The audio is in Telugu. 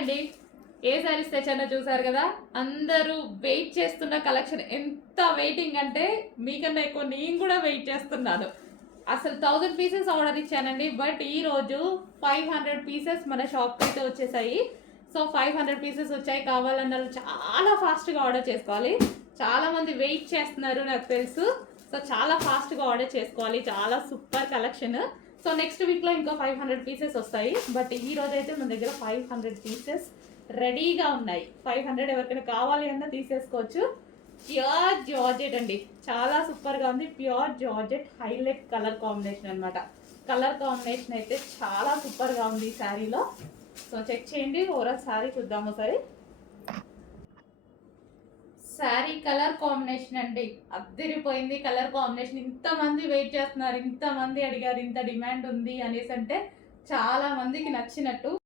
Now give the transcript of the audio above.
అండి, ఏ శారీస్ తెచ్చానో చూసారు కదా. అందరూ వెయిట్ చేస్తున్న కలెక్షన్. ఎంత వెయిటింగ్ అంటే మీకన్నా ఎక్కువ నేను కూడా వెయిట్ చేస్తున్నాను. అసలు 1000 పీసెస్ ఆర్డర్ ఇచ్చానండి, బట్ ఈ రోజు 500 పీసెస్ మన షాప్కి అయితే వచ్చేసాయి. సో 500 పీసెస్ వచ్చాయి. కావాలన్న చాలా ఫాస్ట్గా ఆర్డర్ చేసుకోవాలి. చాలా మంది వెయిట్ చేస్తున్నారు నాకు తెలుసు. సో చాలా ఫాస్ట్గా ఆర్డర్ చేసుకోవాలి. చాలా సూపర్ కలెక్షన్. సో నెక్స్ట్ వీక్లో ఇంకా 500 పీసెస్ వస్తాయి. బట్ ఈ రోజు అయితే మన దగ్గర 500 పీసెస్ రెడీగా ఉన్నాయి. 500 ఎవరికైనా కావాలి అన్నా తీసేసుకోవచ్చు. ప్యూర్ జార్జెట్ అండి, చాలా సూపర్గా ఉంది. Pure georgette highlight colour combination అనమాట. కలర్ కాంబినేషన్ అయితే చాలా సూపర్గా ఉంది ఈ శారీలో. సో చెక్ చేయండి. ఓవరాల్ శారీ చూద్దాము ఒకసారి. శారీ కలర్ కాంబినేషన్ అండి, అద్దరిపోయింది కలర్ కాంబినేషన్. ఇంతమంది వెయిట్ చేస్తున్నారు, ఇంతమంది అడిగారు, ఇంత డిమాండ్ ఉంది అనేసి అంటే చాలా మందికి నచ్చినట్టు.